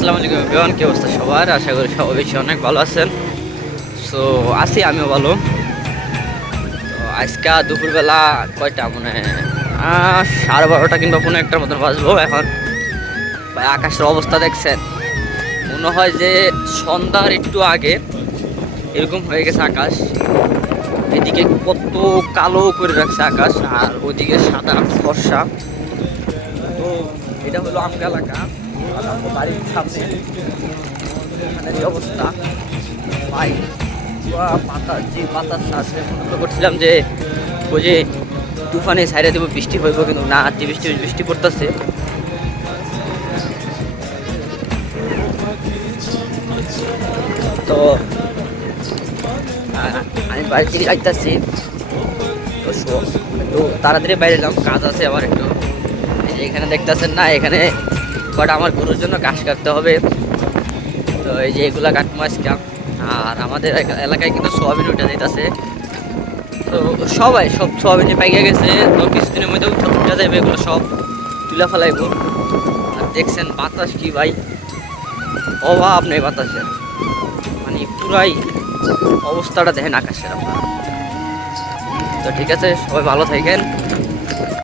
আসসালামু আলাইকুম এভরিওয়ান, কি অবস্থা সবার? আশা করি সবাই বেশি অনেক ভালো আছেন। সো আছি আমিও ভালো। তো আজকে দুপুরবেলা কয়টা মানে 12:30 কিংবা 1:45টার মতন বাজবো এখন। ভাই আকাশের অবস্থা দেখছেন, মনে হয় যে সন্ধ্যার একটু আগে এরকম হয়ে গেছে আকাশ। এদিকে কত কালো করে রাখছে আকাশ, আর ওদিকে সাদা ফর্সা। তো এটা হলো আমগা এলাকা, আর আমার বাড়ির সামনে এখানে যে অবস্থা ভাই, পুরা পাতা যে বাতাস আছে, মনে তো করছিলাম যে ওই যে তুফানে সাইডে দেবো, বৃষ্টি হইব, কিন্তু না, যে বৃষ্টি বৃষ্টি পড়তেছে। তো আমি বাড়ি থেকে যাইতেছি, তো একটু তাড়াতাড়ি বাইরে এলাম, কাজ আছে আবার একটু। এই যে এখানে দেখতেছেন না, এখানে কটা আমার গরুর জন্য ঘাস কাটতে হবে। তো এই যে এগুলা কাটবো আজকে। আর আমাদের এলাকায় কিন্তু সোয়াবিন উঠে যাইতেছে। তো সব সোয়াবিনে পাইকে গেছে, তো কিছুদিনের মধ্যে উঠে যাবে, এগুলো সব তুলে ফেলাইব। আর দেখছেন বাতাস কি ভাই, অভাব নেই বাতাসের, মানে পুরাই অবস্থাটা দেখেন আকাশের আপনারা। তো ঠিক আছে, সবাই ভালো থাকেন।